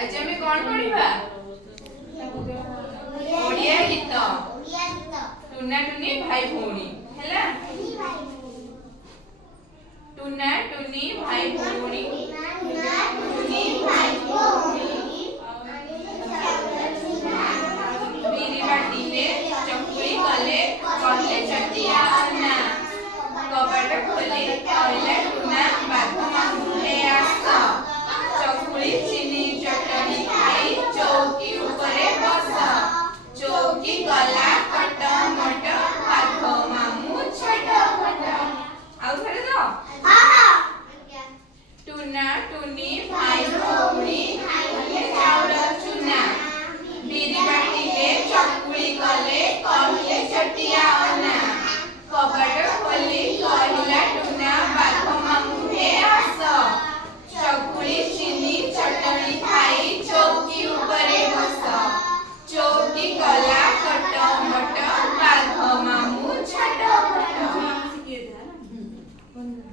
आज आम कौन पढ़ा ओडिया गीत टुना टुनी भाई भौणी हैला टुना टुनी भाई भौणी टुनी भाई भौणी बीरी बाटीले चकुली कले कले चटिया अन्ना कबाट खोली कहले टुना बाघ मामू ले आस चकुली चीनी चटनी खाई चौकी ऊपरे बस चौकी गला कट मट बाघ मामू छट फट आउ थरे तो टुना टुनी भाई भौणी खाइले चाउल चुना बीरी बाटीले चकुली कले कहले चटिया अन्ना कबाट